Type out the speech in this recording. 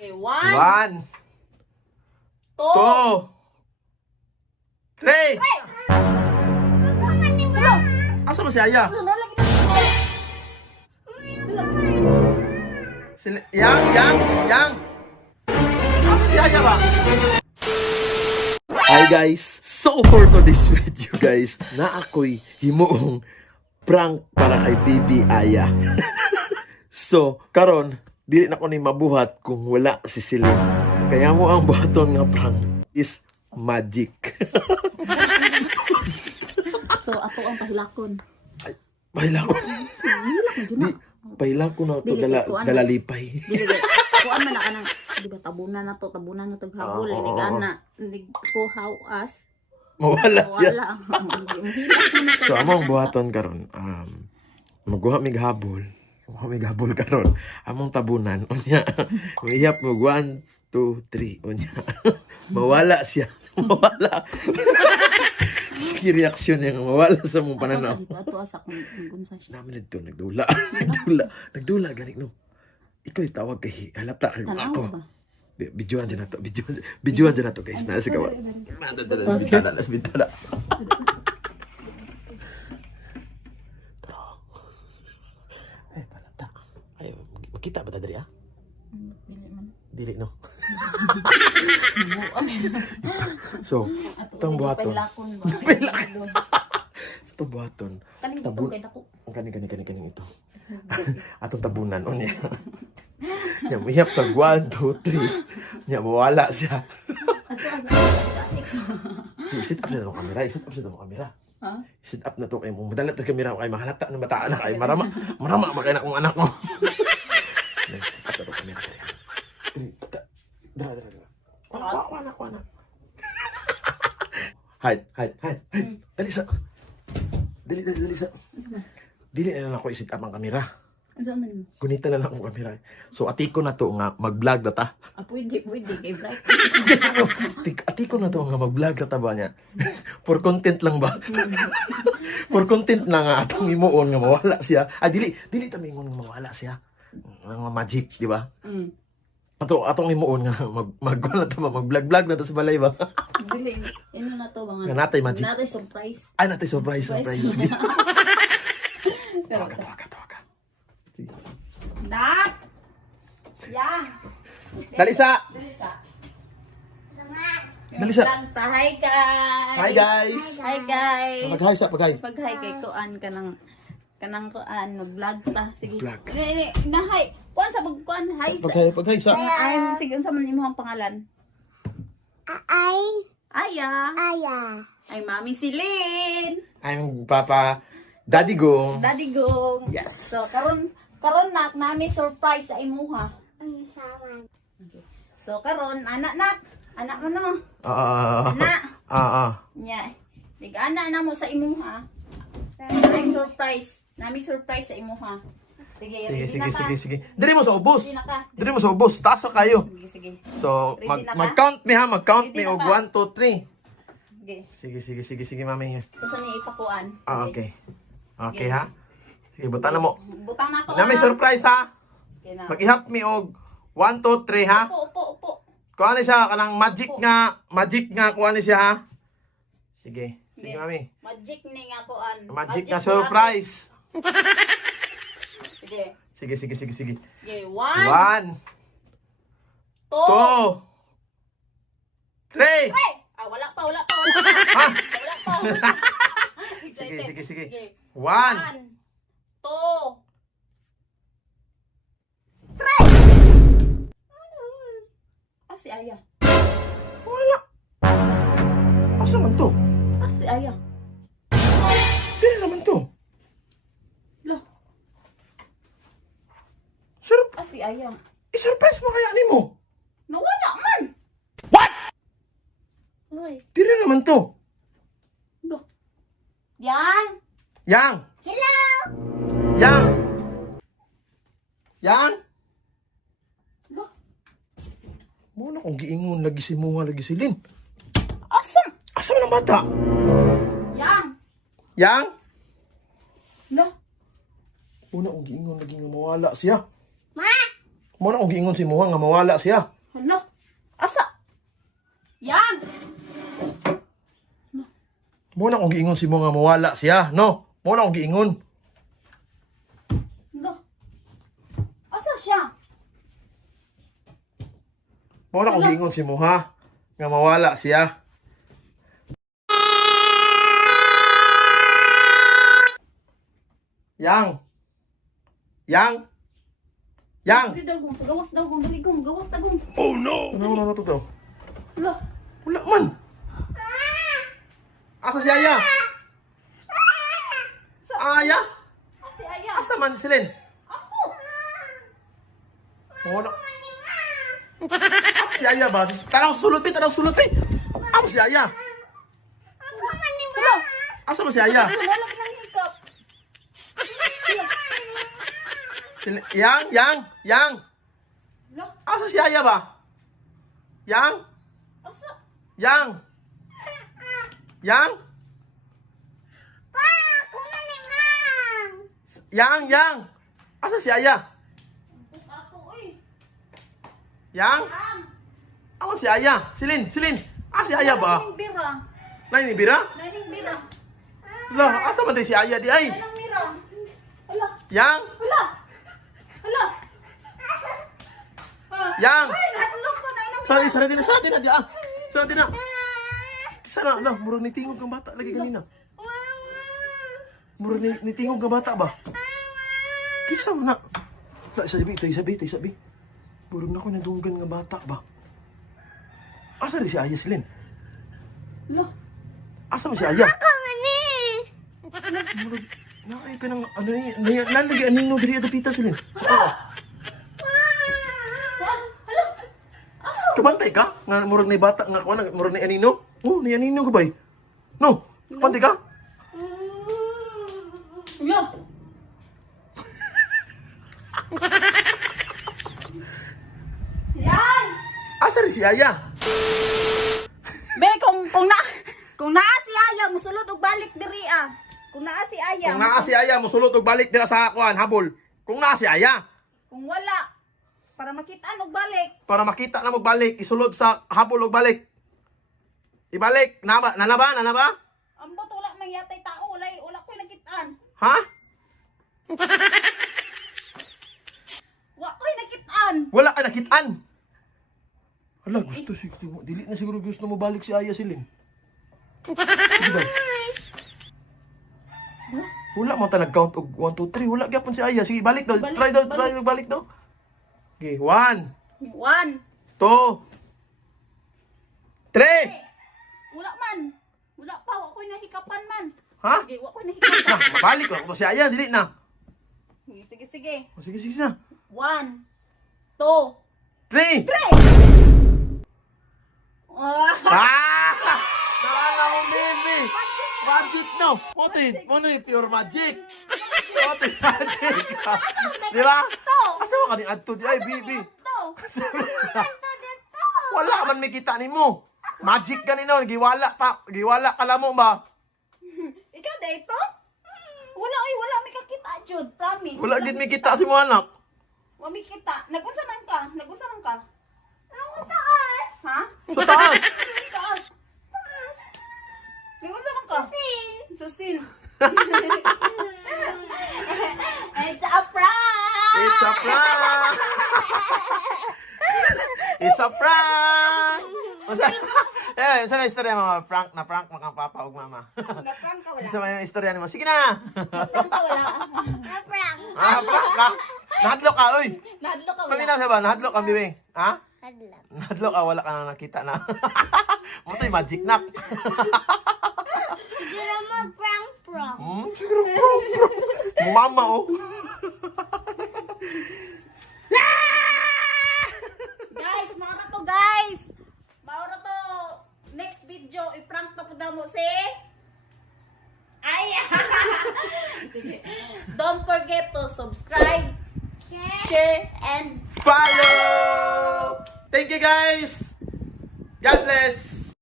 Okay, One, two, two, three. Asa mo si Aya? Yang. Asa si Aya ba? Hi guys, so for today's video guys, na ako'y himuong prank para kay Baby Aya. So, karon dili na ko ni mabuhat kung wala si Celine. Kaya mo ang buhaton nga prank is magic. So, ako ang pahilakon. Ay, pahilakon. Di, pahilakon na to, dala lipay. Dili, kuan man na ka ng, di ba, tabunan na to taghabol. Oo. Hindi ko hawas. Mawala siya. Wala. Mahilak mo na So, among buhaton karon, magguha mig habol. Magguha mig habol karon. Among tabunan, unya. Mayap mo 1, 2, 3, unya. Mawala siya. Mawala. Sige reaksyon niya, mawala sa mong pananaw. Ato asa kung gunsa siya. Namin nagdula. Nagdula, ganik no. Ikaw itawag kay halata kay Tanaw ako. ba? Videoan dyan na to. Videoan dyan na to guys. Nasa gawa. Nasa bintana. Ay, palata. Ay, makita ba dadari ah? Dili man. Dili no. So, itong buhaton. Pahilakon ba? Itong buhaton. Kaning Tabun. kay dako. Kaning ito. Atong tabunan. O niya. Yan, mahihap tag 1, 2, 3. Yan, mawala siya. I-sit up na itong camera. Ha? I-sit up na ito kayo. Madalat na camera kayo. Mahalata na bataan na kayo. Marama makaya na kong anak mo. I-sit up na itong camera. Dara. Ako anak. Hide. Dali sa. Dili na lang ako i-sit up ang camera. Ano man mo? Gunita na lang ang camera. So, atiko na to nga mag-vlog na ta. Pwede kay bright. Atiko na to nga mag-vlog na ta ba niya? For content lang ba? For content na nga atong imuon nga mawala siya. Dili tamingon nga mawala siya. Nga magic, di ba? Atong imuon nga mag-vlog na ta sa balay ba? Dili, na to mga. Nga natay magic. Natay surprise. Ay, natay surprise. Sige. Tawaga. Sige. Nak! Yeah! Dali sa! Hi guys! Hi guys! Hi guys! Pag-hi sa pag-hi. Pag-hi kay Kuan kanang Kuan mag-vlog ta. Sige. Vlog. Na hi. Kuan sa kuan hi. Pag-hi sa. Ay, sige unsa man imong pangalan? Aya. Ay Mami Celine. I'm Papa Daddy Gong. Daddy Gong. Yes. So karon nak nami surprise sa imuha. Okay. So karon anak mo no. Anak. Nya. Dig-ana na mo sa imuha. Nami surprise sa imuha. Sige. Sige. Diri mo sa ubos. Ready na ka. Diri mo sa ubos. Taas na kayo. Sige. So, Ready na ka? mag-count me ha. Mag-count Ready me na og ka? 1, 2, 3. Sige. Sige, mami. Gusto ni ipakuan. Okay. Okay ha. Sige, buta na mo. Butang na ko. Na may surprise ha. Okay na. Mag-ihap me og 1, 2, 3 ha. Upo. Kuha ni siya kanang magic nga kuha ni siya ha. Sige, mami. Magic ni nga kuan. Magic nga surprise. Sige. Sige. Okay, 1, 1, 2, 2, 3. wala pa. Ha? Wala pa. Sige. Sige. 1, 1, 2, 3. Si Aya. wala. Asa man to? Si Aya. Dili naman to. Lo. Si Aya. I-surprise mo kaya ni mo. Nawala man. Dili naman to. Lo. Yan. Yang. Hello. Yang. Lo. Muna kung giingon lagi si Muha lagi si Lin. Asam. Asa man ang bata? Yang. Lo. Muna kung giingon lagi nga mawala siya. Mo na akong giingon si Muha nga mawala siya. Hala. Asa? Yan. Mo na akong giingon si Muha nga mawala siya, no? Mo na akong giingon. Hala. Asa siya? Mo na akong giingon si Muha nga mawala siya. Yang. Dali dagong. Sa gawas dagong. Dali gong. Gawas dagong. Oh no! Ano to daw? Hala. Wala man. Asa si Aya? Aya? Si Aya. Asa man silin? Ako. Mo na. Asa si Aya ba? Tanong sulot pi. Asa si Aya? Hala. Asa man si Aya? Wala ka ng hikap. Yang. Hala. Asa si Aya ba? Yang. Asa? Yang. Asa si Aya? Ako eh. Yang. Asa si Aya? Silin. Asa si Aya ba? Naning bira. Nay ni Bira? Naning bira. Lah, asa man di si Aya di ay? Naning bira. Hala. Yang. Hala. Hala. Yang. Ay, natulog ko na nang. Sarati na di ah. Sarati na. Sana lah, murag ni tingog ang bata lagi kanina. Murag ni tingog ang bata ba? Kisa mo na. La, sabi. Murag na ko nadunggan nga bata ba? Asa di si Aya silin? Hala. Asa mo si Aya? Murag, naay ka ng ano eh. Nalagi anino diri ato tita silin. Hala. Kabantay ka? Nga murag ni bata nga kuan, murag ni anino? Oh, ni anino ka bay? No, kabantay ka? Hala. Yan. Asa rin si Aya? Be, kung naa si Aya, musulod og balik diri ah. Kung naa si Aya. Kung naa si Aya, musulot og balik dira sa kuan, habol. Kung naa si Aya, Kung wala, para makitaan og balik. para makita na mo balik, isulod sa habol og balik. Ibalik, nana ba? Ambot wala man yatay tao, wala ko'y nakitaan. Ha? Wala ko'y nakitaan. Wala ka nakitaan. Hala, dili na siguro gusto mo balik si Aya silin. Sige daw. Wala mo ta nag-count og 1, 2, 3. Wala gyapon si Aya. Sige, balik daw. Try daw. Okay, 1, 2, 3. 1. Wala man. Wala pa, wala ko'y nahikapan man. Ha? Sige, wala ko'y nahikapan. Mabalik ko si Aya, dili na. Sige. O, sige na. 1, 2, 3. 3. Ah! Naalala mo, baby. Magic, no? Puno yung pure magic. Magic. Di ba? Asa mo ka ni Adto di ay, baby? Wala man may kita ni mo. Magic ganino, giwala ka lamo ba? Ikaw dito? Wala may kakita, Jude. Promise. Wala gid may kita si mo anak. Wala may kita. Nag-unsa man ka? Ako taas. Ha? Sa taas. Taas. Nag-unsa man ka? Susin. It's a prank! It's a prank! Sa istorya mo, prank mga papa ug mama. Nag-prank ka wala. Sa may istorya nimo. Sige na. Nag-prank ka wala. Prank ka. Nahadlok ka, oy. Nahadlok ka wala. Paminaw sa ba? Nahadlok ka, bibing. Ha? Nahadlok ka, wala ka na nakita na. Mutay magic knock. Siguro mag-prank. Siguro prank. Mama, oh. Guys, guys. Maura to. Next video, i-prank pa po daw mo si... Ay! Sige. Don't forget to subscribe, share, and Follow! Thank you, guys. God bless.